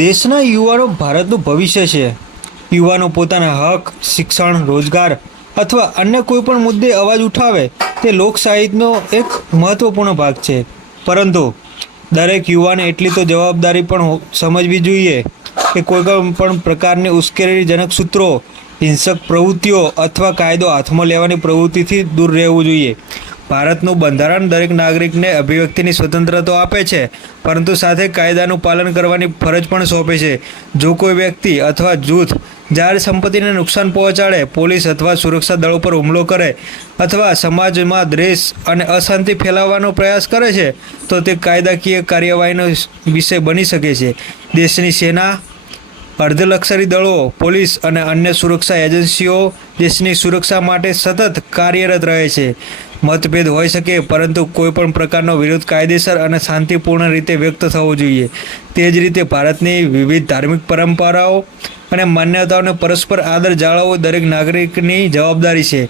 દેશના યુવાનો ભારતનું ભવિષ્ય છે. યુવાનો પોતાના હક, શિક્ષણ, રોજગાર અથવા અન્ય કોઈ પણ મુદ્દે અવાજ ઉઠાવે તે લોકશાહીનો એક મહત્વપૂર્ણ ભાગ છે. પરંતુ દરેક યુવાને એટલી તો જવાબદારી પણ સમજવી જોઈએ કે કોઈ પણ પ્રકારની ઉશ્કેરણીજનક સૂત્રો, હિંસક પ્રવૃત્તિઓ અથવા કાયદો હાથમાં લેવાની પ્રવૃત્તિથી દૂર રહેવું જોઈએ. ભારતનું બંધારણ દરેક નાગરિકને અભિવ્યક્તિની સ્વતંત્રતા આપે છે, પરંતુ સાથે કાયદાનું પાલન કરવાની ફરજ પણ સોંપે છે. જો કોઈ વ્યક્તિ અથવા જૂથ જાહેર સંપત્તિને નુકસાન પહોંચાડે, પોલીસ અથવા સુરક્ષા દળો પર હુમલો કરે અથવા સમાજમાં દ્વેષ અને અશાંતિ ફેલાવવાનો પ્રયાસ કરે છે, તો તે કાયદાકીય કાર્યવાહીનો વિષય બની શકે છે. દેશની સેના, અર્ધલશ્કરી દળો, પોલીસ અને અન્ય સુરક્ષા એજન્સીઓ દેશની સુરક્ષા માટે સતત કાર્યરત રહે છે. મતભેદ હોઈ શકે, પરંતુ કોઈપણ પ્રકારનો વિરોધ કાયદેસર અને શાંતિપૂર્ણ રીતે વ્યક્ત થવો જોઈએ. તે જ રીતે ભારતની વિવિધ ધાર્મિક પરંપરાઓ અને માન્યતાઓનો પરસ્પર આદર જાળવવો દરેક નાગરિકની જવાબદારી છે.